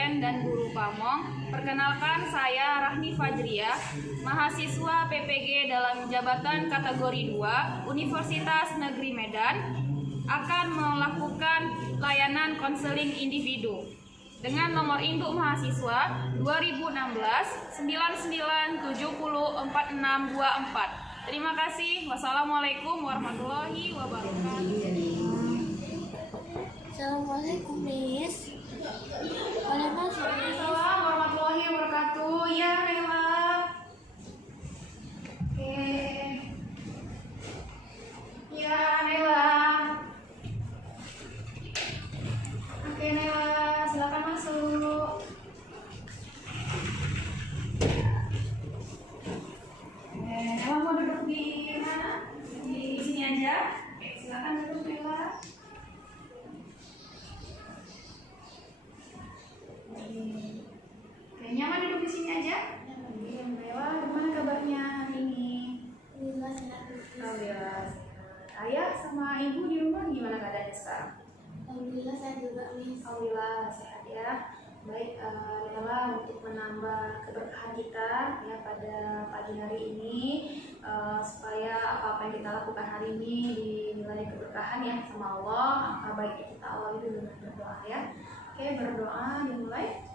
dosen dan guru pamong. Perkenalkan, saya Rahmi Fajriah, mahasiswa PPG dalam jabatan kategori 2 Universitas Negeri Medan, akan melakukan layanan konseling individu dengan nomor induk mahasiswa 2016 99704624. Terima kasih. Wassalamualaikum warahmatullahi wabarakatuh. Assalamualaikum, Miss. Boleh masuk, Miss? Waalaikumsalam warahmatullahi wabarakatuh. Ya, Nela. Oke. Ya, Nela. Oke, Nela, silakan masuk. Nela mau duduk di mana? Di sini aja. Oke, silakan duduk, Nela. Oke, nyaman duduk di sini aja. Nela, gimana kabarnya hari ini? Alhamdulillah. Ayah sama ibu di rumah gimana keadaannya sekarang? Alhamdulillah saya juga, Miss. Alhamdulillah sehat ya. Baik, Nela, untuk menambah keberkahan kita ya pada pagi hari ini, supaya apa yang kita lakukan hari ini dinilai keberkahan ya sama Allah. Baiknya kita awali dulu dengan berdoa ya. Oke, berdoa dimulai.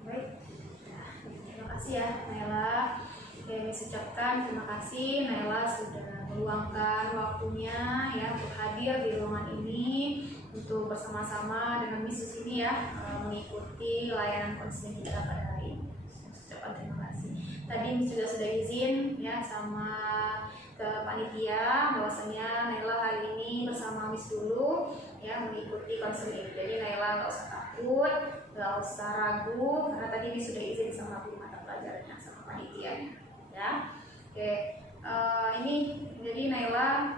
Baik, terima kasih ya Nela. Oke, saya ucapkan terima kasih Nela sudah meluangkan waktunya ya untuk hadir di ruangan ini untuk bersama-sama dengan Miss di sini ya, mengikuti layanan konseling kita pada hari ini. Saya ucapkan terima kasih. Tadi Miss juga sudah izin ya sama ke panitia bahwasanya Nela hari ini bersama Miss dulu ya mengikuti konseling. Jadi Nela nggak usah takut, nggak usah ragu karena tadi Miss sudah izin sama guru mata pelajarannya sama panitianya ya. Oke, ini jadi Nela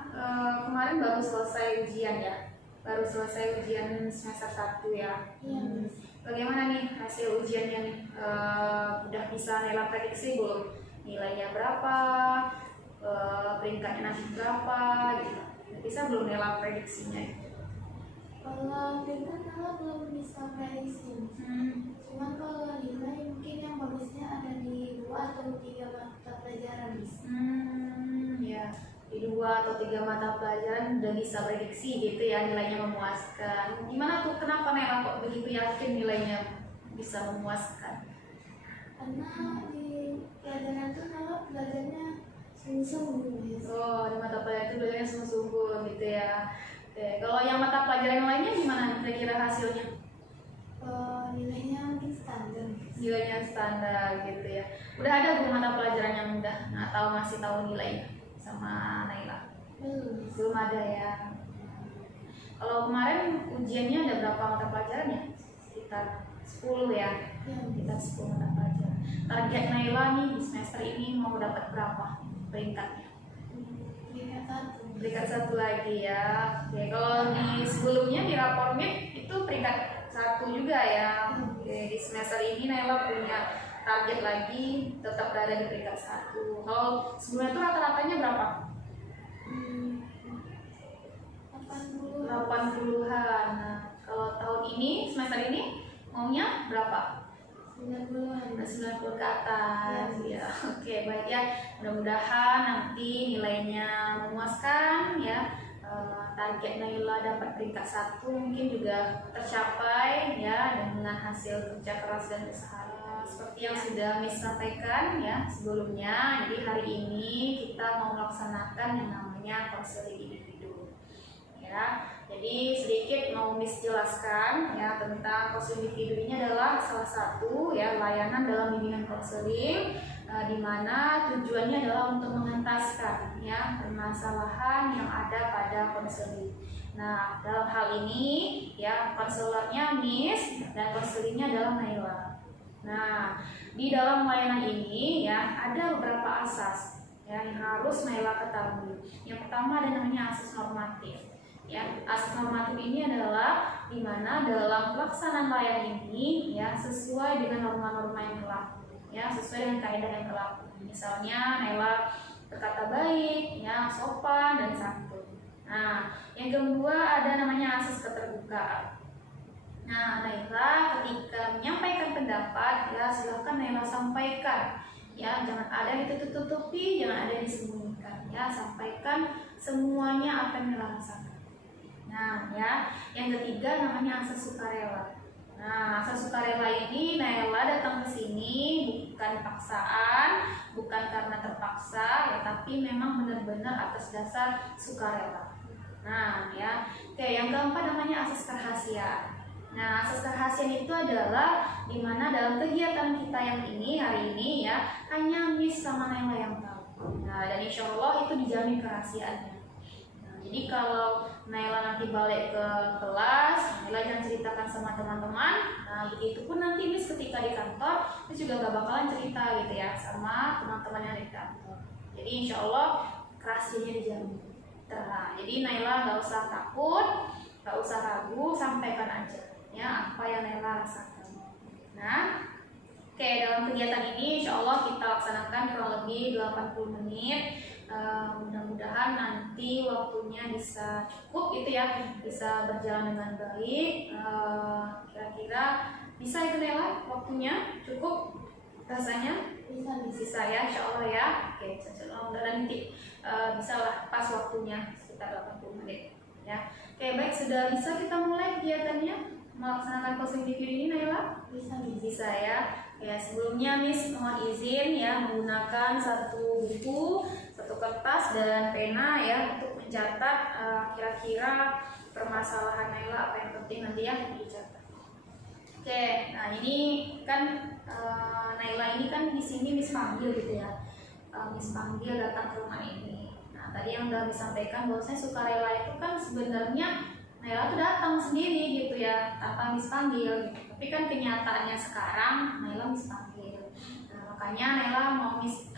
kemarin baru selesai ujian ya, baru selesai ujian semester 1 ya. Bagaimana nih hasil ujiannya nih? Udah bisa Nela prediksi belum? Nilainya berapa? Peringkatnya nanti berapa? Gitu. Bisa belum Nela prediksinya? Kalau peringkat Nela belum bisa prediksi. Cuman kalau nilai mungkin yang bagusnya ada di 2 atau 3 mata pelajaran, Miss. Ya, di 2 atau 3 mata pelajaran udah bisa prediksi gitu ya, nilainya memuaskan. Gimana tuh, kenapa Nela kok begitu yakin nilainya bisa memuaskan? Karena di pelajaran itu Nela belajarnya sungguh-sungguh, Miss. Oh, di mata pelajaran itu belajarnya sungguh-sungguh gitu ya. Oke, kalau yang mata pelajaran lainnya gimana kira-kira hasilnya? Nilainya mungkin standar. Nilainya standar gitu ya. Udah ada belum mata pelajaran yang udah masih tahu nilainya sama Naila? Belum ada ya. Kalau kemarin ujiannya ada berapa mata pelajaran ya? Sekitar 10 ya. Sekitar 10 mata pelajaran. Target Naila nih di semester ini mau dapat berapa peringkatnya? Peringkat 1 lagi ya. Oke, kalau di sebelumnya di rapor MIP itu peringkat 1 juga ya. Oke, di semester ini Naila punya target lagi tetap berada di peringkat 1. Kalau sebelumnya itu rata-ratanya berapa? 80-an. Nah, kalau tahun ini, semester ini maunya berapa? 90-an. 90 ke atas ya. Oke, baik ya. Mudah-mudahan nanti nilainya memuaskan ya. Target Naila dapat peringkat 1 mungkin juga tercapai ya dengan hasil kerja keras dan usaha seperti yang sudah Miss sampaikan ya sebelumnya. Jadi hari ini kita mau melaksanakan yang namanya konseling individu ya. Jadi sedikit mau Miss jelaskan ya tentang konseling individu. Ini adalah salah satu ya layanan dalam bimbingan konseling di mana tujuannya adalah untuk mengentaskan ya permasalahan yang ada pada konseling. Nah, dalam hal ini ya konselornya Miss dan konselingnya adalah Naila. Nah, di dalam layanan ini ya ada beberapa asas ya yang harus Naila ketahui. Yang pertama ada namanya asas normatif. Ya, asas normatif ini adalah di mana dalam pelaksanaan layanan ini ya sesuai dengan norma-norma yang berlaku. Ya, sesuai dengan kaidah yang berlaku. Misalnya Naila berkata baik, ya, sopan dan santun. Nah, yang kedua ada namanya asas keterbukaan. Nah, Naila ketika menyampaikan pendapat, ya silahkan Naila sampaikan. Ya, jangan ada yang ditutup-tutupi, jangan ada yang disembunyikan. Ya, sampaikan semuanya apa yang Naila rasakan. Nah, ya, yang ketiga namanya asas sukarela. Nah, asas sukarela ini Naila datang ke sini bukan paksaan, bukan karena terpaksa, ya, tapi memang benar-benar atas dasar sukarela. Nah, ya, oke, yang keempat namanya asas kerahasiaan. Nah, asas kerahasiaan itu adalah dimana dalam kegiatan kita yang ini hari ini ya hanya Miss sama Naila yang tahu. Nah, dan insya Allah itu dijamin kerahasiaannya. Nah, jadi kalau Naila nanti balik ke kelas, Naila jangan ceritakan sama teman-teman. Nah, begitupun nanti Miss ketika di kantor, Miss juga gak bakalan cerita gitu ya sama teman-teman yang di kantor. Jadi insya Allah kerahasiaannya dijamin. Nah, jadi Naila gak usah takut, gak usah ragu, sampaikan aja ya apa yang Naila rasakan. Nah, oke, dalam kegiatan ini insya Allah kita laksanakan kurang lebih 80 menit. Mudah-mudahan nanti waktunya bisa cukup gitu ya, bisa berjalan dengan baik. Kira-kira bisa itu Naila waktunya cukup rasanya? Bisa ya insya Allah ya. Oke, mudah-mudahan nanti bisa lah pas waktunya sekitar 80 menit ya. Oke, baik, sudah bisa kita mulai kegiatannya melaksanakan closing review ini Naila? Bisa ya. Ya, sebelumnya Miss mohon izin ya menggunakan satu buku, satu kertas dan pena ya untuk mencatat kira-kira permasalahan Naila apa yang penting nanti ya dicatat. Oke, nah ini kan Naila ini kan di sini Miss panggil gitu ya. Miss panggil datang ke rumah ini. Nah, tadi yang udah disampaikan bahwasanya sukarela itu kan sebenarnya Naila tuh datang sendiri gitu ya, tanpa Miss panggil gitu. Tapi kan kenyataannya sekarang Naila Miss panggil. Nah, makanya Naila mau Miss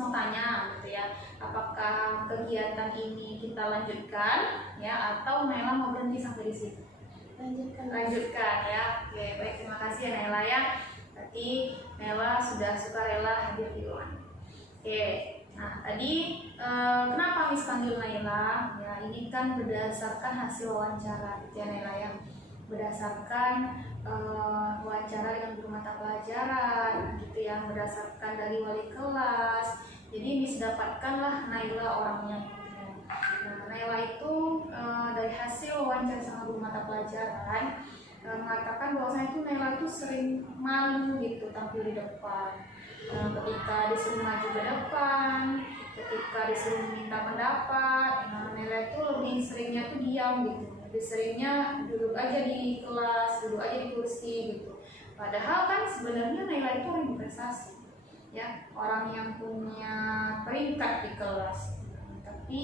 mau tanya gitu ya, apakah kegiatan ini kita lanjutkan ya atau Naila mau berhenti sampai di situ? Lanjutkan ya. Oke, baik, terima kasih ya Naila ya. Berarti Naila sudah sukarela hadir di ruangan. Oke. Nah, tadi kenapa Miss panggil Naila? Ya, ini kan berdasarkan hasil wawancara gitu ya Naila ya. Berdasarkan wawancara dengan guru mata pelajaran gitu ya, berdasarkan dari wali kelas. Jadi Miss dapatkanlah Naila orangnya gitu ya. Nah, Naila itu dari hasil wawancara sama guru mata pelajaran mengatakan bahwasanya itu Naila itu sering malu gitu tampil di depan. Ketika disuruh maju ke depan, ketika disuruh minta pendapat, Naila itu lebih seringnya tuh diam gitu, lebih seringnya duduk aja di kelas, duduk aja di kursi gitu. Padahal kan sebenarnya Naila itu orang berprestasi, ya, orang yang punya peringkat di kelas. Tapi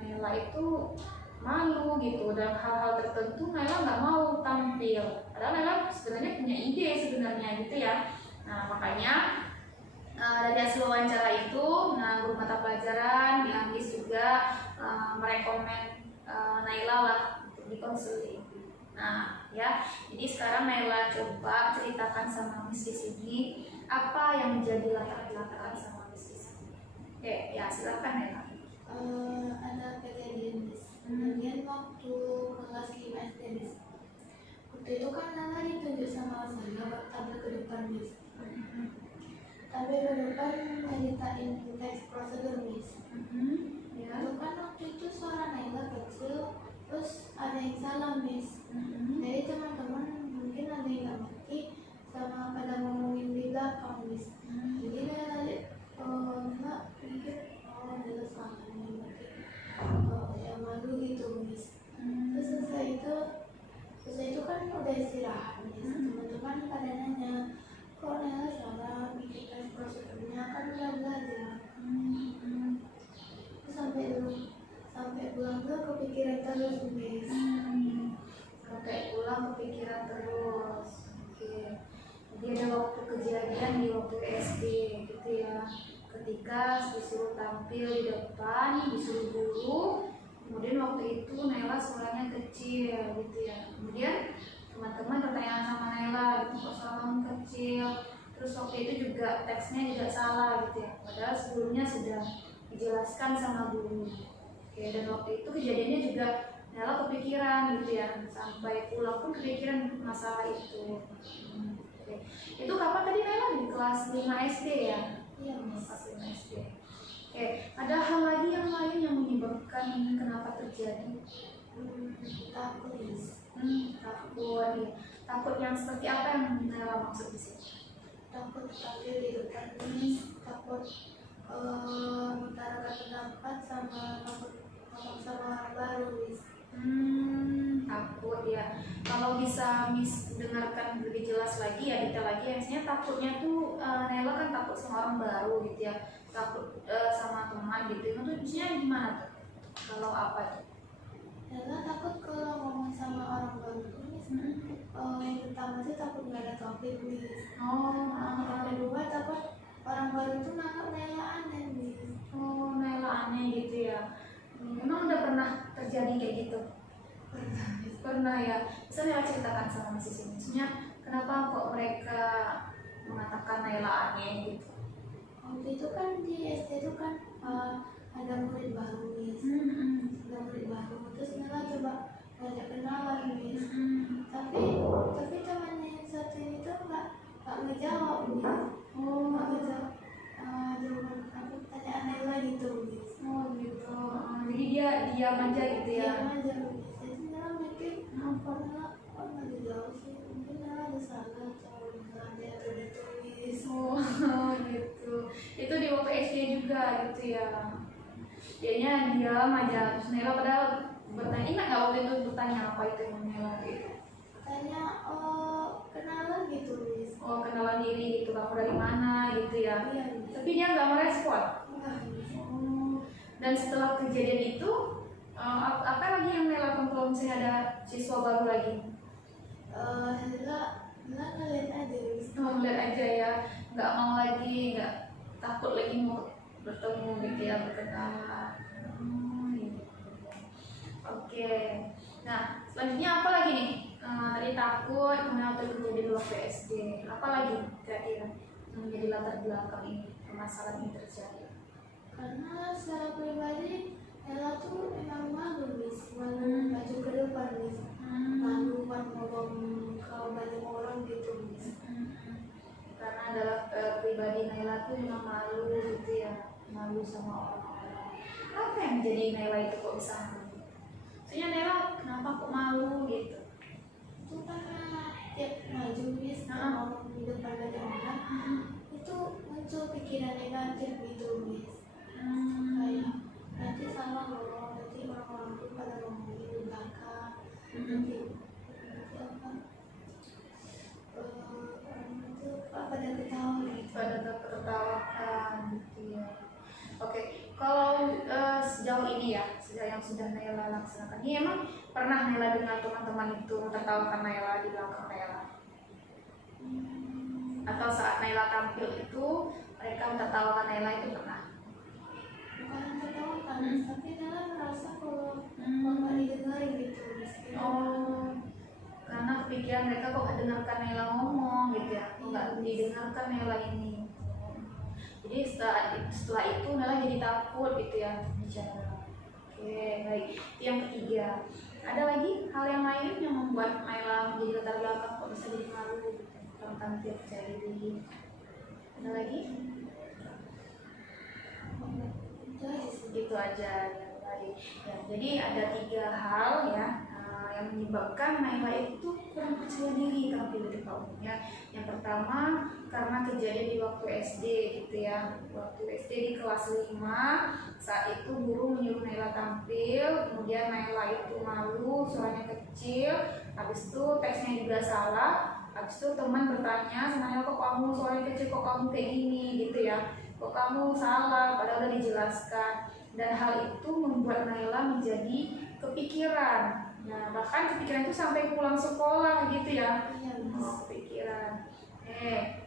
Naila itu malu gitu, dan hal-hal tertentu Naila nggak mau tampil. Padahal Naila sebenarnya punya ide sebenarnya gitu ya. Nah, makanya dari hasil wawancara itu, nah guru mata pelajaran yang Miss juga merekomen Naila lah untuk dikonseling. Nah, ya, jadi sekarang Naila coba ceritakan sama Miss di sini apa yang menjadi latar belakang sama Miss di sini. Oke, ya silakan Naila. Ada kejadian Miss. Kemudian waktu kelas 5 SD Miss. Waktu itu kan Nana ditunjuk sama saya buat tampil ke depan Miss. Tampil ke depan ceritain teks prosedur Miss. Ya. Itu kan waktu itu suara Naila kecil, terus ada yang salah Miss. Jadi teman-teman mungkin ada yang nggak ngerti sama pada ngomongin di belakang Miss. Jadi Naila nggak pikir Naila salah nih berarti ya malu gitu Miss. Terus selesai itu kan udah istirahat Miss. Teman-teman pada nanya, kok Naila salah bikin tes prosedurnya, kan udah belajar. Terus sampai pulang tuh kepikiran terus Miss. Sampai pulang kepikiran terus. Oke. Jadi ada waktu kejadian di waktu SD gitu ya, ketika disuruh tampil di depan, disuruh guru. Kemudian waktu itu Naila suaranya kecil gitu ya. Kemudian teman-teman bertanya sama Naila, kok suara kamu kecil? Terus waktu itu juga teksnya juga salah gitu ya. Padahal sebelumnya sudah dijelaskan sama guru. Oke, dan waktu itu kejadiannya juga Nela kepikiran gitu ya, sampai pulang pun kepikiran masalah itu. Oke. Itu kapan tadi Nela di kelas 5 SD ya? Iya, Miss. Kelas 5 SD. Oke, ada hal lagi yang lain yang menyebabkan ini kenapa terjadi? Takut, Miss. Takut ya. Takut yang seperti apa yang Nela maksud di sini? Takut tampil di depan Miss, takut mengutarakan pendapat, sama takut ngomong sama orang baru, Miss. Takut ya. Kalau bisa Miss dengarkan lebih jelas lagi ya, detail lagi ya. Misalnya takutnya tuh Nela kan takut sama orang baru gitu ya, takut sama teman gitu. Itu maksudnya gimana tuh? Kalau apa tuh? Nela takut kalau ngomong sama orang baru tuh, Miss. Yang pertama tuh takut nggak ada topik, Miss. Yang kedua takut orang baru itu nganggap Nela aneh, Miss. Nela aneh gitu ya. Emang udah pernah terjadi kayak gitu? Pernah ya. Bisa Nela ceritakan sama Miss Sisi. Maksudnya kenapa kok mereka mengatakan Nela aneh gitu? Waktu itu kan di SD itu kan ada murid baru, Miss. Ada murid baru, terus Nela coba ngajak kenalan, Miss. Tapi temannya yang satu ini tuh nggak ngejawab, Miss. Nggak ngejawab jawaban pertanyaan Nela gitu, Miss. Gitu. Jadi dia diam aja gitu ya. Diam aja, Miss. Jadi Nela mikir kok nggak dijawab sih, mungkin Nela ada salah atau ada atau gitu, Miss. Gitu. Itu di waktu SD juga gitu ya. Dianya diam aja. Terus Nela padahal bertanya, ingat nggak waktu itu bertanya apa itu yang Nela gitu? Tanya kenalan gitu, Miss. Kenalan diri gitu, kamu dari mana gitu ya. Iya, Miss. Tapi dia nggak merespon. Enggak, Miss. Dan setelah kejadian itu apa lagi yang Nela lakukan kalau misalnya ada siswa baru lagi? Nela ngeliat aja, Miss. Ngeliat aja ya, nggak mau lagi, nggak takut lagi mau bertemu gitu ya, berkenalan. Gitu. Oke. Nah, selanjutnya apa lagi nih? Tadi takut, kemudian waktu kejadian waktu SD. Apa lagi kira-kira yang menjadi latar belakang ini, permasalahan ini terjadi? Karena secara pribadi Nela tuh emang malu, Miss. Malu maju ke depan, Miss. Malu buat ngomong ke banyak orang gitu, Miss. Karena adalah pribadi Naila tuh memang malu gitu ya, malu sama orang-orang. Apa yang jadi Naila itu kok bisa malu? Maksudnya Naila kenapa kok malu gitu? Itu karena tiap maju, Miss, ngomong di depan banyak orang, itu muncul pikiran negatif gitu, Miss. Kayak nanti salah loh, nanti orang-orang tuh pada ngomongin di belakang, nanti apa orang itu pada ketawa gitu. Pada tertawakan gitu ya. Oke, kalau sejauh ini ya, sejauh yang sudah Naila laksanakan, ini emang pernah Naila dengan teman-teman itu tertawakan Naila di belakang Naila? Atau saat Naila tampil itu mereka mentertawakan Naila itu pernah? Bukan tertawakan, tapi Nela merasa kalau nggak didengarin gitu, Miss. Karena kepikiran mereka kok dengarkan Naila ngomong gitu ya, kok nggak didengarkan Naila ini. Jadi setelah itu Naila jadi takut gitu ya bicara. Oke, baik. Itu yang ketiga. Ada lagi hal yang lain yang membuat Naila menjadi latar belakang kok bisa jadi malu gitu, kalau tampil percaya diri. Ada lagi? Itu aja ya, baik. Ya, jadi ada 3 hal ya yang menyebabkan Naila itu kurang percaya diri tampil di depan umum ya. Yang pertama karena kejadian di waktu SD gitu ya. Waktu SD di kelas 5, saat itu guru menyuruh Naila tampil, kemudian Naila itu malu, suaranya kecil, habis itu teksnya juga salah, habis itu teman bertanya sama Naila, kok kamu suaranya kecil, kok kamu kayak gini gitu ya, kok kamu salah, padahal udah dijelaskan. Dan hal itu membuat Naila menjadi kepikiran. Nah, bahkan kepikiran itu sampai pulang sekolah gitu ya. Kepikiran.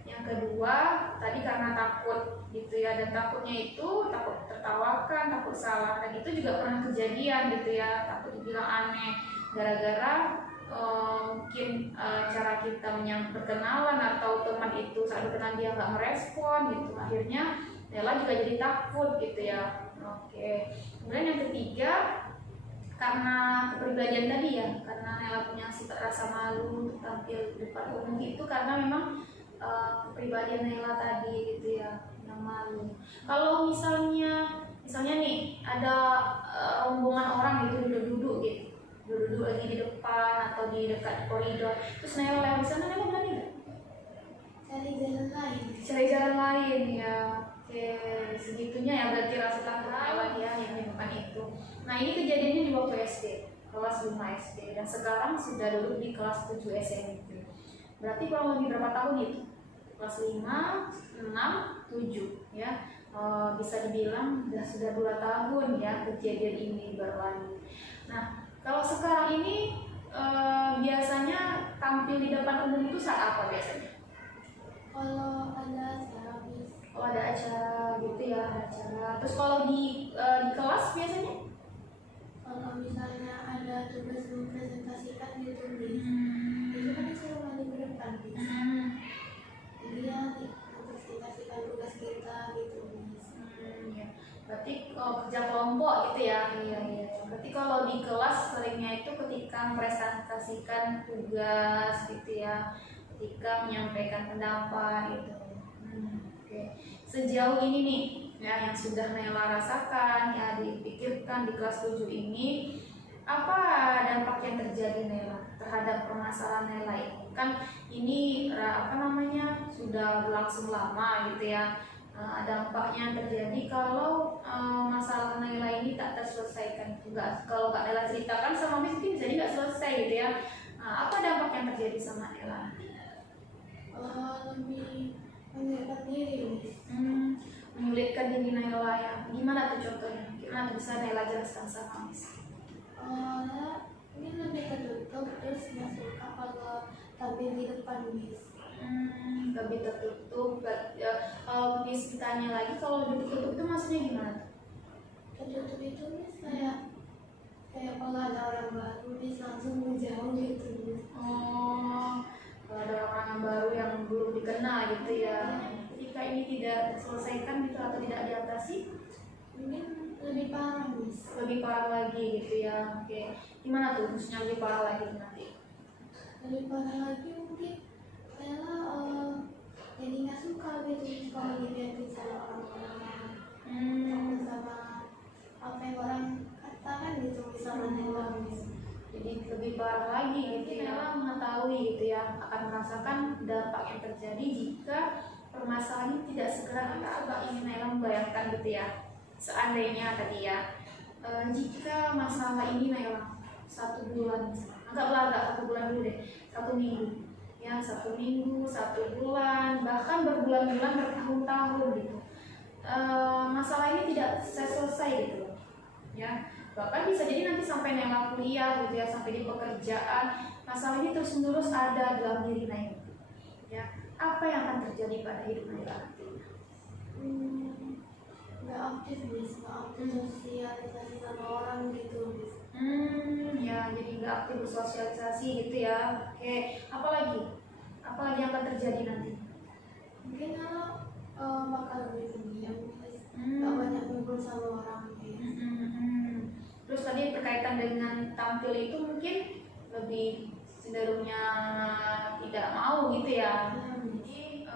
Yang kedua tadi karena takut gitu ya, dan takutnya itu takut tertawakan, takut salah, dan itu juga pernah kejadian gitu ya, takut dibilang aneh gara-gara mungkin cara kita berkenalan atau teman itu saat berkenalan dia nggak merespon gitu, akhirnya Nela juga jadi takut gitu ya, Oke. Kemudian yang ketiga, karena kepribadian tadi ya, karena Nela punya sifat rasa malu untuk tampil di depan umum itu karena memang kepribadian Nela tadi gitu ya, yang malu. Kalau misalnya nih ada rombongan orang gitu duduk-duduk gitu, duduk-duduk lagi di depan atau di dekat koridor, terus Nela lewat di sana, Nela berani nggak? Cari jalan lain. Cari jalan lain ya. Oke, segitunya ya berarti rasa takut Nela ya yang menyebabkan itu. Nah ini kejadiannya di waktu SD, kelas 5 SD, dan sekarang sudah duduk di kelas 7 SMP. Berarti kurang lebih berapa tahun itu? Kelas 5, 6, 7 ya. Bisa dibilang sudah 2 tahun ya kejadian ini berlalu. Nah kalau sekarang ini biasanya tampil di depan umum itu saat apa biasanya? Kalau ada acara Miss. Oh ada acara gitu ya, ada acara. Terus kalau di kelas biasanya? Kalau misalnya ada tugas mempresentasikan gitu Miss, itu kan disuruh maju ke depan Miss. Jadi ya mempresentasikan tugas kita gitu Miss. Ya. Berarti kerja kelompok gitu ya. Iya. Berarti kalau di kelas seringnya itu ketika mempresentasikan tugas gitu ya, ketika menyampaikan pendapat gitu. Oke. Sejauh ini nih ya yang sudah Nela rasakan ya dipikirkan di kelas 7 ini, apa dampak yang terjadi Nela terhadap permasalahan Nela ini? Kan ini sudah berlangsung lama gitu ya. Dampaknya terjadi kalau masalah Nela ini tak terselesaikan. Kalau Kak Nela ceritakan sama Miss mungkin jadi nggak selesai gitu ya. Apa dampak yang terjadi sama Nela? Lebih menyulitkan diri Miss. Menyulitkan diri Nela ya. Gimana tuh contohnya? Gimana tuh bisa Nela jelaskan sama Miss? Ini lebih tertutup terus nggak suka kalau tampil di depan Miss. Lebih tertutup. Kalau Miss ditanya lagi, kalau lebih tertutup itu maksudnya gimana? Tertutup itu Miss kayak kalau ada orang baru Miss langsung menjauh gitu Miss. Oh, kalau ada orang baru yang belum dikenal gitu ya. Jika ini tidak diselesaikan gitu atau tidak diatasi, Mungkin lebih parah Miss. lebih parah lagi gitu ya. Oke, gimana tuh maksudnya lebih parah lagi nanti? Lebih parah lagi mungkin Nela jadi nggak suka gitu Miss kalau dilihatin sama orang-orang. Takut sama apa yang orang katakan gitu Miss sama Nela Miss. Jadi lebih parah lagi gitu ya. Nela mengetahui gitu ya akan merasakan dampak yang terjadi jika permasalahan ini tidak segera kita agak ingin Nela membayangkan gitu ya. Seandainya tadi ya, jika masalah ini Nela 1 bulan, agak 1 bulan dulu deh, 1 minggu, ya 1 minggu, 1 bulan, bahkan berbulan-bulan, bertahun-tahun gitu. Masalah ini tidak selesai gitu, ya. Bahkan bisa jadi nanti sampai Nela kuliah gitu ya, sampai di pekerjaan, masalah ini terus-menerus ada dalam diri Nela. Ya, apa yang akan terjadi pada hidup Nela nantinya? Nggak aktif Miss, nggak aktif sosialisasi sama orang gitu Miss. Ya jadi nggak aktif bersosialisasi gitu ya. Oke, apalagi yang akan terjadi nanti? Mungkin Nela bakal lebih pendiam Miss, nggak banyak ngobrol sama orang Miss. Terus tadi berkaitan dengan tampil itu mungkin lebih cenderungnya tidak mau gitu ya. Jadi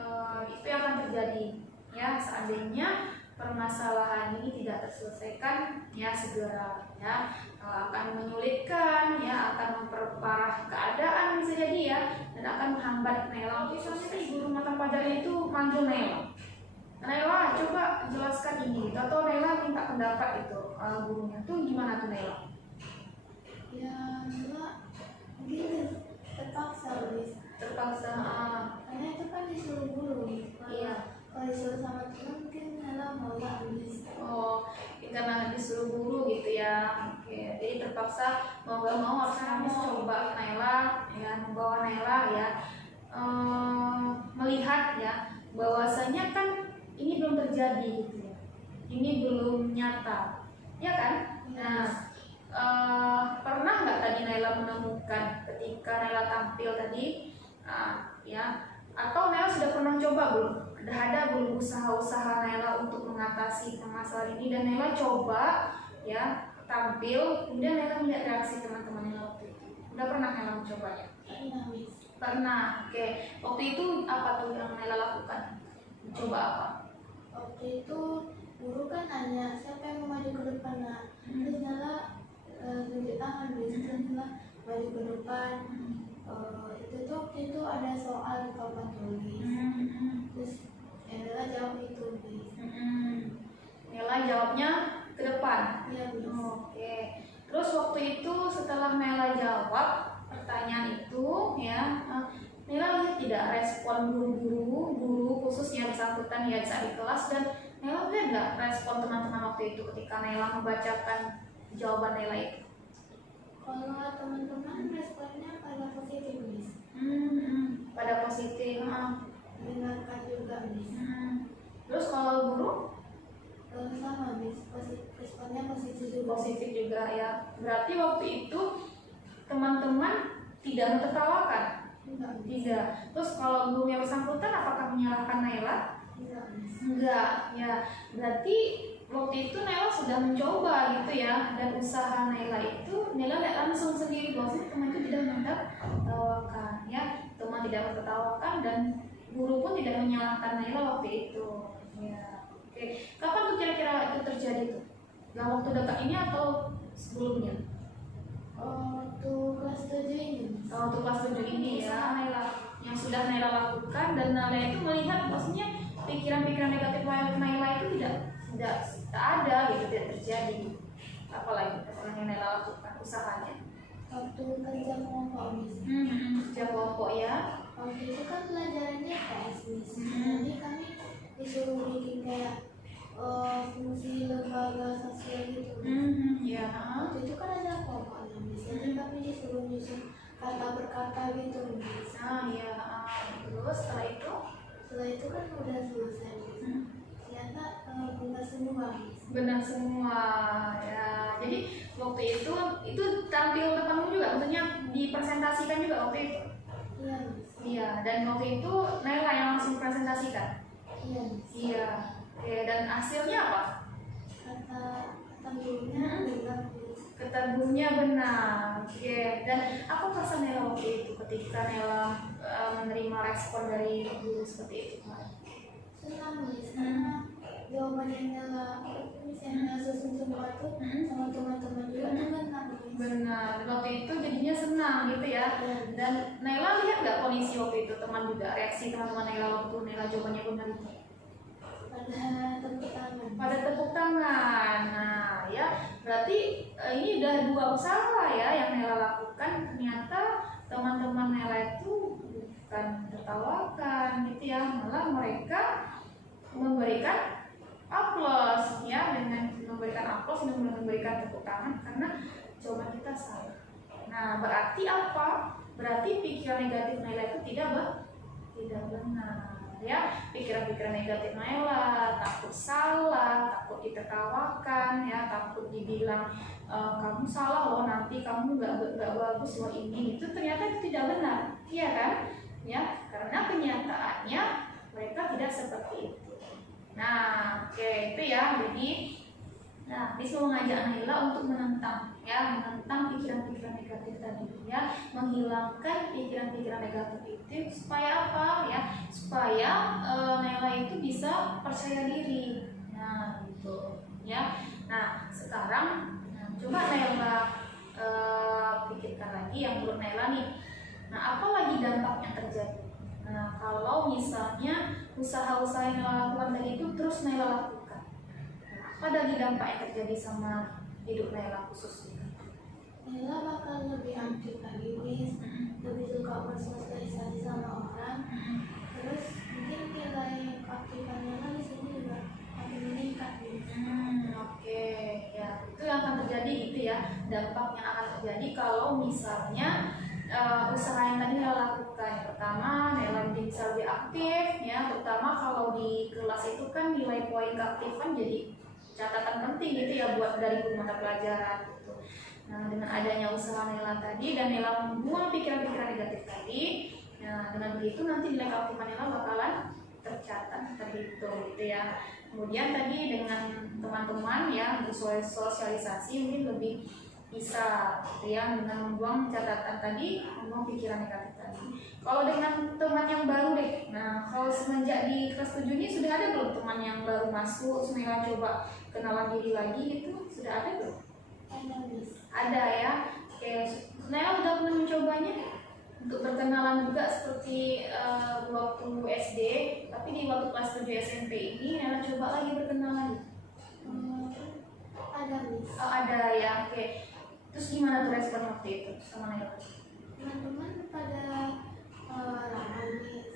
itu yang akan terjadi ya seandainya permasalahan ini tidak terselesaikan ya segera ya, akan menyulitkan ya, akan memperparah keadaan bisa jadi ya, dan akan menghambat Nela. Misalnya nih guru mata pelajaran itu manggil Nela coba jelaskan ini gitu, atau Nela minta pendapat itu gurunya tuh gimana tuh Nela? Ya Nela mungkin terpaksa Miss. Karena itu kan disuruh guru Miss. Iya. Kalau disuruh sama teman mungkin Nela mau nggak Miss. Oh, karena disuruh guru gitu ya. Oke, jadi terpaksa mau gak mau harus kamu coba Nela ya, membawa Nela ya, melihat ya bahwasanya kan ini belum terjadi gitu ya, ini belum nyata ya kan. Nah, pernah nggak tadi Nela menemukan ketika Nela tampil tadi ya Atau Nela sudah pernah coba belum? Ada belum usaha-usaha Nela untuk mengatasi permasalahan ini dan Nela coba ya tampil, kemudian Nela melihat reaksi teman-teman Nela waktu itu. Udah pernah Nela mencobanya? Pernah, Miss. Pernah. Oke. Waktu itu apa tuh yang Nela lakukan? Mencoba apa? Waktu itu guru kan nanya siapa yang mau maju ke depan, nah terus Nala tunjuk tangan, Miss. Terus Nala maju ke depan. Itu tuh waktu itu ada soal di papan tulis. Terus Nala jawab itu, Miss. Nela jawabnya ke depan. Iya, Miss. Oke. Terus waktu itu setelah Nela jawab pertanyaan itu, ya, Nela lihat tidak respon guru khususnya bersangkutan ya saat di kelas, dan Nela lihat nggak respon teman-teman waktu itu ketika Nela membacakan jawaban Nela itu? Kalau teman-teman responnya pada positif, Miss. Pada positif. Dengarkan juga, Miss. Terus kalau guru? Sama, Miss. Responnya positif juga. Positif juga ya. Berarti waktu itu teman-teman tidak menertawakan? Enggak, Miss. Tidak. Terus kalau guru yang bersangkutan apakah menyalahkan Nela? Enggak, Miss. Enggak, ya. Berarti waktu itu Nela sudah mencoba gitu ya, dan usaha Nela itu Nela lihat langsung sendiri bahwa teman itu tidak menertawakan ya, teman tidak menertawakan dan guru pun tidak menyalahkan Nela waktu itu. Ya. Oke. Kapan tuh kira-kira itu terjadi tuh? Gak waktu dekat ini atau sebelumnya? Waktu kelas 7 ini, Miss. Waktu kelas 7 ini ya, Nela yang sudah Nela lakukan, dan Nela itu melihat maksudnya pikiran-pikiran negatif Nela itu tidak ada gitu, tidak terjadi. Apalagi yang Nela lakukan usahanya. Waktu kerja kelompok, Miss. Kerja kelompok ya. Waktu itu kan pelajarannya PS, Miss. Jadi kami disuruh bikin kayak fungsi lembaga sosial gitu. Ya. Waktu itu kan ada kelompoknya, Miss. Jadi kami disuruh nyusun kata berkata gitu, Miss. Ya. Terus setelah itu? Setelah itu kan udah selesai, Miss. Ternyata benar semua, Miss. Benar semua ya. Jadi waktu itu tampil depanmu juga, maksudnya dipresentasikan juga waktu itu? Iya, Miss. Iya, dan waktu itu Nela yang langsung presentasikan? Iya, Miss. Iya. Oke, dan hasilnya apa? Kata gurunya benar, Miss. Kata gurunya benar. Oke, dan apa perasaan Nela waktu itu ketika Nela menerima respon dari guru seperti itu? Senang, Miss. Karena jawaban yang Nela misalnya susun semua tuh sama teman-teman juga tuh benar, Miss. Benar. Waktu itu jadinya senang gitu ya. Dan Nela lihat nggak kondisi waktu itu, teman juga, reaksi teman-teman Nela waktu Nela jawabannya benar itu? Pada tepuk tangan. Pada tepuk tangan. Nah ya, berarti ini udah 2 usaha ya yang Nela lakukan. Ternyata teman-teman Nela itu bukan tertawakan gitu ya, malah mereka memberikan aplaus ya, dengan memberikan aplaus dan memberikan tepuk tangan karena jawaban kita salah. Nah berarti apa? Berarti pikiran negatif Nela itu tidak benar ya. Pikiran-pikiran negatif Nela, takut salah, takut ditertawakan ya, takut dibilang kamu salah loh, nanti kamu nggak bagus loh ini, itu ternyata itu tidak benar, iya kan ya, karena kenyataannya mereka tidak seperti itu. Nah oke, itu ya. Jadi Bis mau mengajak Naila untuk menentang pikiran-pikiran negatif tadi ya, menghilangkan pikiran-pikiran negatif itu supaya apa ya, supaya Naila itu bisa percaya diri. Nah gitu ya. Nah sekarang coba Naila pikirkan lagi yang menurut Naila nih. Nah apa lagi dampak yang terjadi? Nah kalau misalnya usaha-usaha yang Naila lakukan tadi itu terus Naila lakukan, apa lagi dampak yang terjadi sama hidup Naila khususnya? Naila bakal lebih aktif lagi, Miss. Lebih suka bersosialisasi sama orang. Terus mungkin nilai keaktifan Naila di sini juga akan meningkat, Miss. Oke, ya itu yang akan terjadi gitu ya. Dampak yang akan terjadi kalau misalnya usaha yang tadi Naila lakukan. Pertama, Naila bisa lebih aktif ya, terutama kalau di kelas itu kan nilai poin keaktifan jadi catatan penting gitu ya buat dari guru mata pelajaran gitu. Nah dengan adanya usaha Naila tadi dan Naila membuang pikiran-pikiran negatif tadi, Nah, dengan begitu nanti nilai keaktifan Naila bakalan tercatat, terhitung gitu ya. Kemudian tadi dengan teman-teman ya bersosialisasi mungkin lebih bisa gitu ya, dengan membuang catatan tadi, membuang pikiran negatif tadi. Kalau dengan teman yang baru deh, nah kalau semenjak di kelas 7 ini sudah ada belum teman yang baru masuk, Naila coba kenalan diri lagi gitu, sudah ada belum? Ada Miss. Ada ya. Oke, Naila udah pernah mencobanya untuk berkenalan juga seperti waktu SD, tapi di waktu kelas 7 SMP ini Naila coba lagi berkenalan. Ada Miss. Oh, ada ya, oke. Terus gimana tuh respon waktu itu sama Naila? Teman-teman pada lama Miss.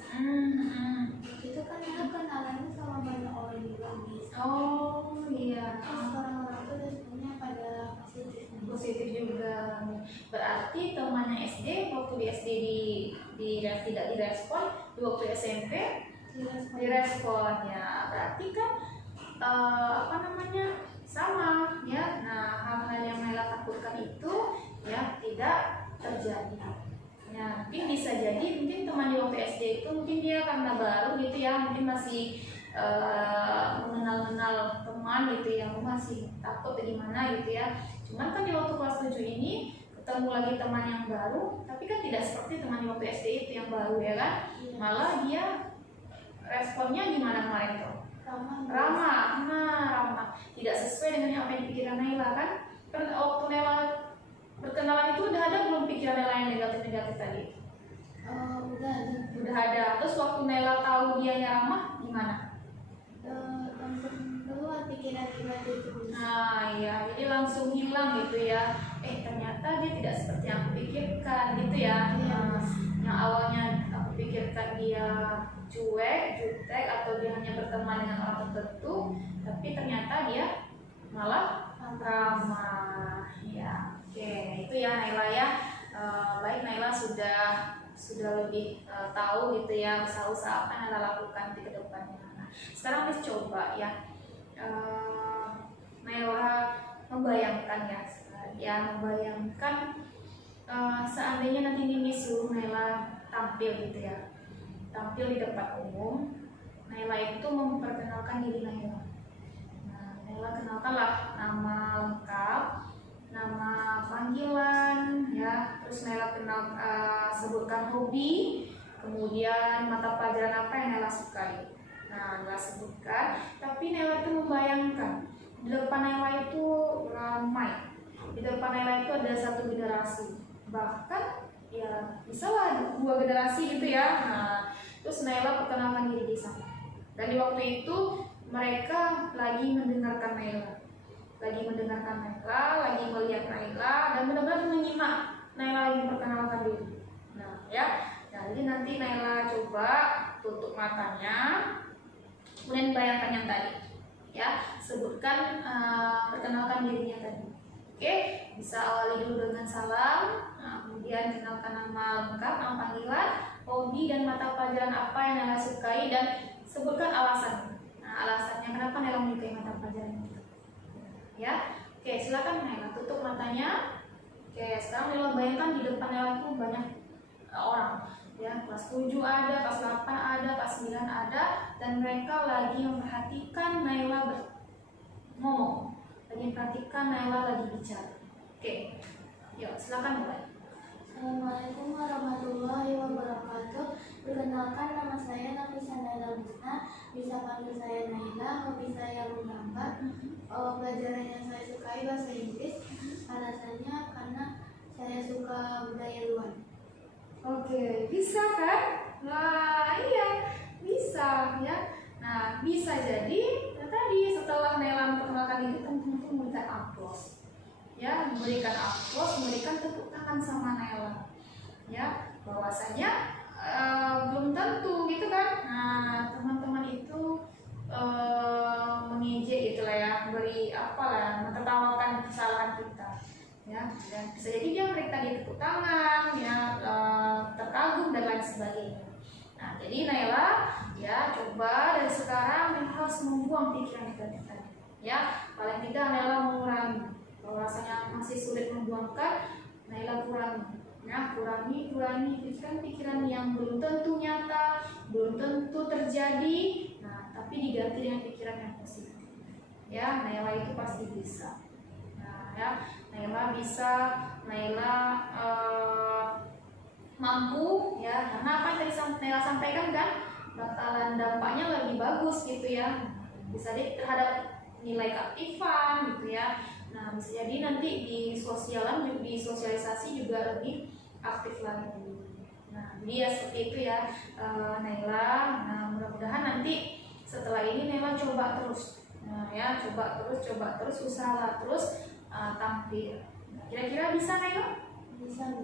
Itu kan kita kenalannya sama banyak orang juga Miss. Oh iya. Terus orang-orang tuh responnya pada Positif juga. Berarti temannya SD waktu di SD tidak direspon, di waktu SMP direspon ya. Berarti kan apa namanya sama ya. Nah, hal-hal yang Naila takutkan itu ya tidak terjadi. Ya, mungkin bisa jadi mungkin teman di waktu SD itu mungkin dia karena baru gitu ya, mungkin masih mengenal teman gitu ya, masih takut gimana gitu ya. Cuman kan di waktu kelas 7 ini ketemu lagi teman yang baru, tapi kan tidak seperti teman di waktu SD itu yang baru ya kan. Malah dia responnya gimana kemarin tuh? Ramah. Tidak sesuai dengan apa yang pikiran Naila kan. Karena waktu Naila berkenalan itu udah ada belum pikiran Naila yang negatif-negatif tadi? Udah ada. Terus waktu Naila tahu dia ramah gimana? Langsung keluar pikiran negatif itu. Nah ya, jadi langsung hilang gitu ya. Ternyata dia tidak seperti yang aku pikirkan gitu ya. Yang awalnya aku pikirkan dia cuek, jutek, atau dia hanya berteman dengan orang tertentu, tapi ternyata dia malah ramah. Ya, oke, itu ya Naila ya. Baik, Naila sudah lebih tahu gitu ya usaha-usaha apa yang Naila lakukan di kedepannya. Nah, sekarang Miss coba ya Naila membayangkan membayangkan seandainya nanti Miss suruh Naila tampil gitu ya, tampil di depan umum. Naila itu memperkenalkan diri Naila. Nah, Naila kenalkanlah nama lengkap, nama panggilan ya, terus Naila sebutkan hobi, kemudian mata pelajaran apa yang Naila sukai. Nah, Naila sebutkan, tapi Naila itu membayangkan di depan Naila itu ramai, di depan Naila itu ada satu generasi, bahkan ya bisa lah 2 generasi gitu ya. Nah, terus Naila perkenalkan diri di sana, dan di waktu itu mereka lagi mendengarkan Naila, lagi melihat Naila, dan benar-benar menyimak Naila lagi memperkenalkan diri. Nah ya, jadi nanti Naila coba tutup matanya, kemudian bayangkan yang tadi ya, sebutkan perkenalkan dirinya tadi. Oke, bisa awali dulu dengan salam, kemudian kenalkan nama lengkap, nama panggilan, hobi, dan mata pelajaran apa yang Naila sukai, dan sebutkan alasannya. Nah, alasannya kenapa Naila menyukai mata pelajaran itu. Ya, oke, silakan Naila tutup matanya. Oke, sekarang Naila bayangkan di depan Naila itu banyak orang. Ya, kelas 7 ada, kelas 8 ada, kelas 9 ada, dan mereka lagi memperhatikan Naila ngomong, lagi memperhatikan Naila lagi bicara. Oke, yuk silakan mulai. Assalamualaikum warahmatullahi wabarakatuh. Perkenalkan, nama saya Nafisa Naila Musna. Bisa panggil saya Naila. Hobi saya menggambar. Pelajaran yang saya sukai bahasa Inggris. Alasannya karena saya suka budaya luar. Oke, bisa kan? Nah, iya, bisa ya. Nah, bisa jadi tadi setelah Naila memperkenalkan diri, tentu memberikan aplaus. Ya, memberikan aplaus, memberikan tepuk tangan sama Naila. Ya, bahwasanya belum tentu gitu kan. Nah, teman-teman itu mengejek gitu lah ya, beri apalah, menertawakan kesalahan kita. Ya, dan bisa jadi dia mereka di tepuk tangan, ya, terkagum dan lain sebagainya. Nah, jadi Naila ya coba dari sekarang harus membuang pikiran negatif tadi. Ya, paling tidak Naila mengurangi. Kalau rasanya masih sulit membuangkan, Naila kurangi. Ya, kurangi pikiran-pikiran yang belum tentu nyata, belum tentu terjadi. Nah, tapi diganti dengan pikiran yang positif. Ya, Naila itu pasti bisa. Nah, ya, Naila bisa, Naila mampu, ya, karena apa yang tadi Naila sampaikan kan, bakalan dampaknya lebih bagus gitu ya. Bisa terhadap nilai keaktifan gitu ya. Nah, bisa jadi nanti di sosialisasi juga lebih aktif lagi. Nah, jadi ya seperti itu ya, Naila. Nah, mudah-mudahan nanti setelah ini Naila coba terus. Nah, ya, coba terus, usaha terus tampil. Nah, kira-kira bisa Naila?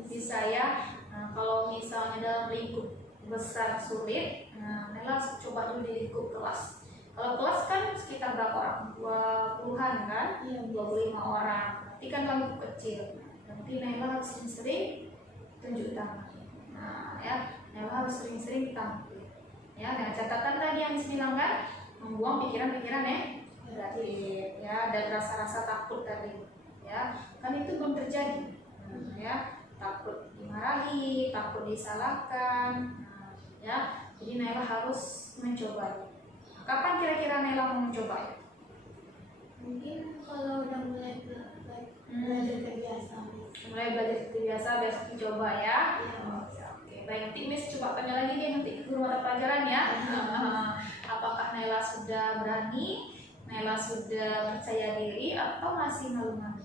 Bisa ya. Nah, kalau misalnya dalam lingkup besar sulit, nah, Naila coba dulu di lingkup kelas. Kalau kelas kan sekitar berapa orang? 20-an kan? Iya, 25 orang. Nanti kan kamu kecil. Nanti Naila harus sering-sering tunjuk tangan. Nah, ya, Naila harus sering-sering tampil. Ya, dengan catatan tadi yang dibilang kan, membuang pikiran-pikiran negatif, ya, dan rasa-rasa takut tadi. Ya, kan itu belum terjadi. Nah, ya, takut dimarahi, takut disalahkan. Nah, ya, jadi Naila harus mencoba. Kapan kira-kira Naila mau mencoba? Mungkin kalau udah mulai belajar terbiasa. Mulai belajar terbiasa, besok dicoba ya. Iya. Oke, baik, nanti Miss coba tanya lagi deh nanti ke guru mata pelajaran ya. Apakah Naila sudah berani, Naila sudah percaya diri, atau masih malu-malu?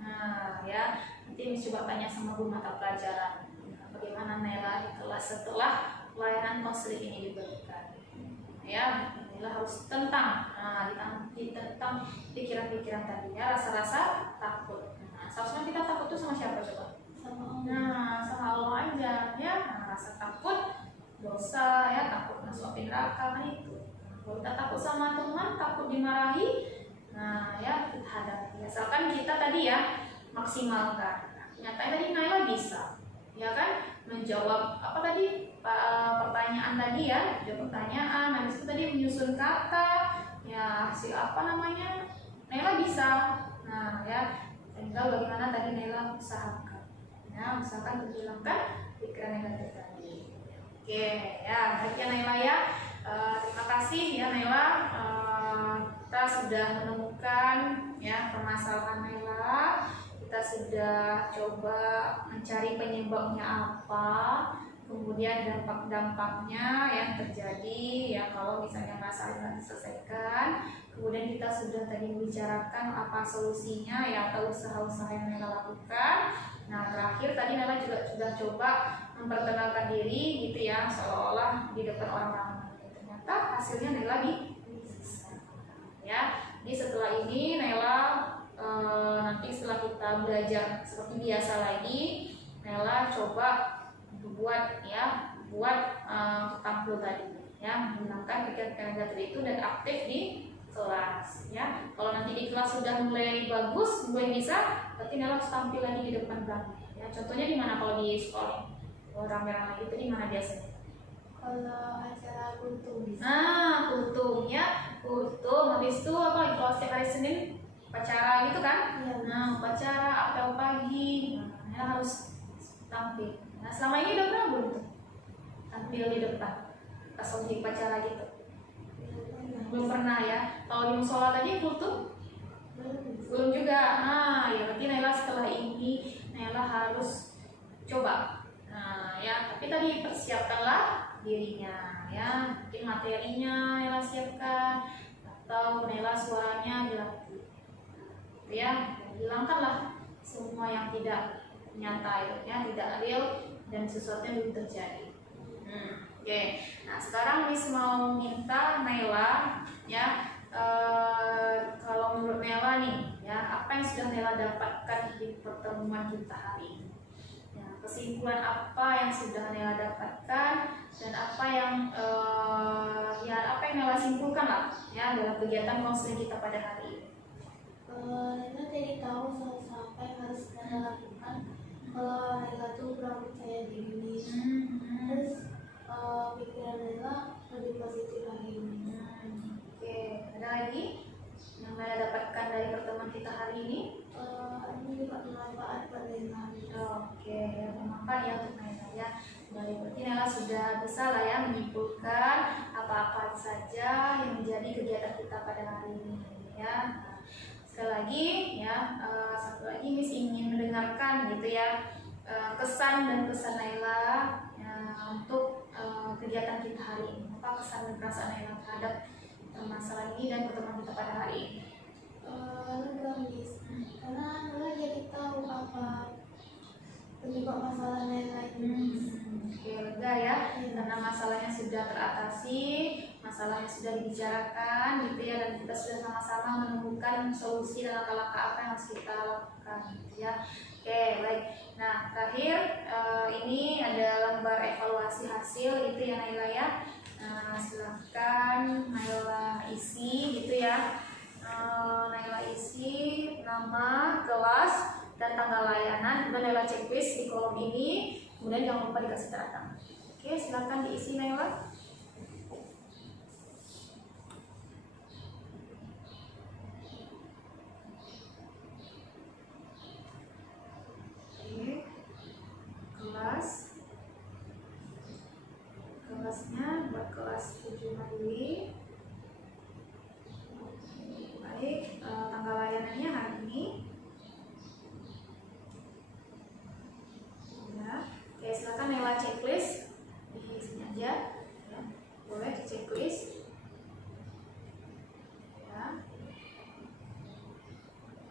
Nah, ya, nanti Miss coba tanya sama guru mata pelajaran. Bagaimana Naila di kelas setelah pelayanan konseling ini diberikan. Ya, Naila harus tentang pikiran-pikiran tadi ya, rasa-rasa takut. Nah, seharusnya kita takut tuh sama siapa coba? Sama Allah. Nah, sama Allah aja ya. Nah, rasa takut dosa ya, takut masuk api neraka, nah itu. Kalau kita takut sama teman, takut dimarahi, nah ya kita hadapi. Asalkan kita tadi ya maksimalkan. Nah, nyatanya tadi Naila bisa, ya kan, menjawab apa tadi pertanyaan tadi ya, jawab pertanyaan. Habis itu tadi menyusun kata, ya apa namanya, Naila bisa. Nah ya, tinggal bagaimana tadi Naila usahakan, ya usahakan menghilangkan pikiran negatif tadi. Oke ya, baik ya Naila ya. Terima kasih ya Naila. Kita sudah menemukan ya permasalahan Naila. Kita sudah coba mencari penyebabnya apa, kemudian dampak-dampaknya yang terjadi ya kalau misalnya masalah diselesaikan. Kemudian kita sudah tadi membicarakan apa solusinya ya, atau usaha-usaha yang Naila lakukan. Nah, terakhir tadi Naila juga sudah coba memperkenalkan diri gitu ya, seolah-olah di depan orang-orang. Ternyata hasilnya Naila bisa. Ya, jadi setelah ini Naila nanti setelah kita belajar seperti biasa lagi, Naila coba buat tampil tadi ya, menggunakan pikiran negatif itu dan aktif di kelas ya. Kalau nanti di kelas sudah mulai bagus, mulai bisa, berarti Naila harus tampil lagi di depan belakang ya. Contohnya di mana kalau di sekolah? Kalau rame-rame itu di mana biasanya? Kalau acara kultum bisa. Kultum ya, kultum. Habis itu apa lagi kalau setiap hari Senin upacara gitu kan? Iya. Nah, upacara apel pagi, Naila harus tampil. Nah, selama ini udah pernah belum tuh tampil di depan pas lagi upacara gitu? Belum pernah ya. Kalau di musola tadi kultum? Belum juga. Nah, ya berarti Naila setelah ini Naila harus coba. Nah, ya, tapi tadi persiapkanlah dirinya ya. Mungkin materinya Naila siapkan, atau Naila suaranya dilatih. Ya, hilangkanlah semua yang tidak nyata itu ya, tidak real dan sesuatu yang belum terjadi. Oke. Nah, sekarang Miss mau minta Naila ya, kalau menurut Naila nih ya, apa yang sudah Naila dapatkan di pertemuan kita hari ini? Ya, kesimpulan apa yang sudah Naila dapatkan dan apa yang Naila simpulkan lah ya dalam kegiatan konseling kita pada hari ini. Naila jadi tahu apa yang harus Naila lakukan kalau Naila tuh kurang percaya diri. Terus pikiran Naila lebih positif hari ini. Oke, ada lagi yang Naila dapatkan dari pertemuan kita hari ini? Ini juga bermanfaat buat Naila. Oke, bermanfaat ya untuk baik, berarti Naila sudah bisa lah ya menyimpulkan apa-apa saja yang menjadi kegiatan kita pada hari ini ya. Nah, sekali lagi ya, satu lagi Miss ingin mendengarkan gitu ya kesan dan pesan Naila untuk kegiatan kita hari ini. Apa kesan dan perasaan Naila terhadap masalah ini dan pertemuan kita pada hari ini? Lega Miss, karena Nela jadi tahu apa penyebab masalah Nela ini. Oke, lega ya, karena masalahnya sudah teratasi, masalahnya sudah dibicarakan gitu ya, dan kita sudah sama-sama menemukan solusi dan langkah-langkah apa yang harus kita lakukan gitu ya. Oke, baik. Nah, terakhir ini ada lembar evaluasi hasil gitu ya Naila ya. Silahkan Naila isi gitu ya. Naila isi nama, kelas, dan tanggal layanan. Kemudian Naila checklist di kolom ini. Kemudian jangan lupa dikasih tanda tangan. Oke, silahkan diisi Naila. Oke, kelasnya buat kelas 7 Maduri. Baik, tanggal layanannya hari ini ya. Oke, silakan Naila checklist di sini aja ya. Boleh di checklist ya.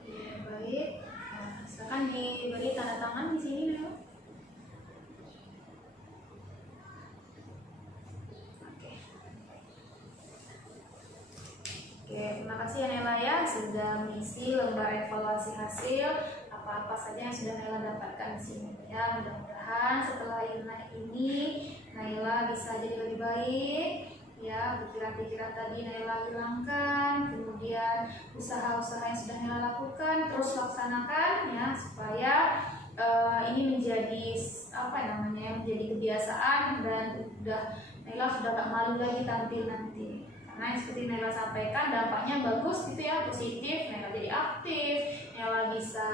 Oke, baik. Nah, silakan diberi tanda tangan di sini Naila. Oke, terima kasih ya Naila ya sudah mengisi lembar evaluasi hasil apa-apa saja yang sudah Naila dapatkan di sini ya. Mudah-mudahan setelah ini Naila bisa jadi lebih baik ya. Pikiran-pikiran tadi Naila hilangkan, kemudian usaha-usaha yang sudah Naila lakukan terus laksanakan ya, supaya ini menjadi menjadi kebiasaan, dan Naila sudah gak malu lagi tampil nanti. Karena yang seperti Naila sampaikan dampaknya bagus gitu ya, positif. Naila jadi aktif, Naila bisa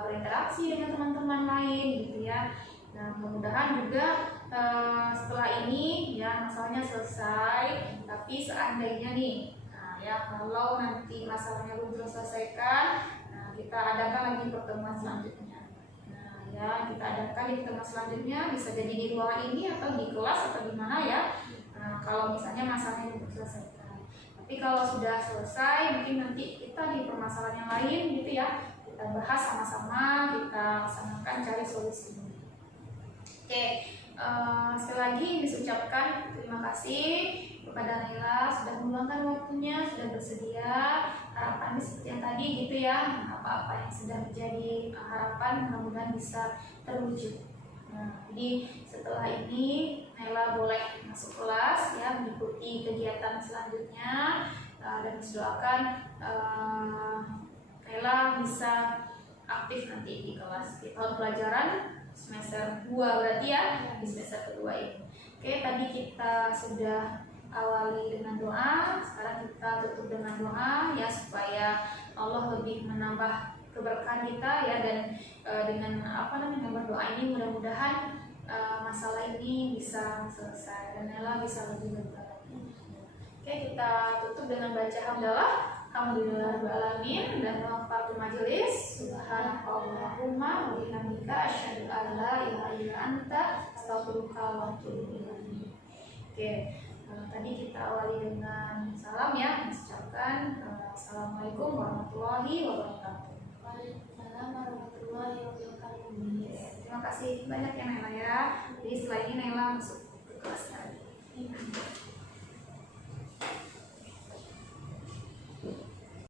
berinteraksi dengan teman-teman lain gitu ya. Nah, mudah-mudahan juga setelah ini ya masalahnya selesai. Tapi seandainya nih, kalau nanti masalahnya belum terselesaikan, kita adakan lagi pertemuan selanjutnya. Kita adakan di pertemuan selanjutnya, bisa jadi di ruangan ini atau di kelas atau di mana ya. Kalau misalnya masalahnya belum terselesaikan. Tapi kalau sudah selesai, mungkin nanti kita di permasalahan yang lain gitu ya, kita bahas sama-sama, kita laksanakan cari solusinya. Oke, sekali lagi diucapkan terima kasih kepada Naila sudah meluangkan waktunya, sudah bersedia. Harapannya seperti yang tadi gitu ya, apa-apa yang sudah menjadi harapan mudah-mudahan bisa terwujud. Jadi setelah ini Naila boleh masuk kelas ya, mengikuti kegiatan selanjutnya, dan doakan Naila bisa aktif nanti di kelas di tahun pelajaran semester 2 berarti ya, di semester kedua ini. Oke, tadi kita sudah awali dengan doa, sekarang kita tutup dengan doa ya, supaya Allah lebih menambah keberkahan kita ya, dan dengan berdoa ini mudah-mudahan masalah ini bisa selesai dan Naila bisa lebih baik. Oke, kita tutup dengan baca hamdalah. Alhamdulillahirobbilalamin, dan waqtu majelis. Subhanallahumma wa bihamdika asyhadu an la ilaha illa anta astaghfiruka wa atubu ilaik. Oke, tadi kita awali dengan salam ya, mengucapkan assalamualaikum warahmatullahi wabarakatuh. Waalaikumsalam warahmatullahi wabarakatuh. Terima kasih banyak ya Naila ya. Jadi setelah ini Naila masuk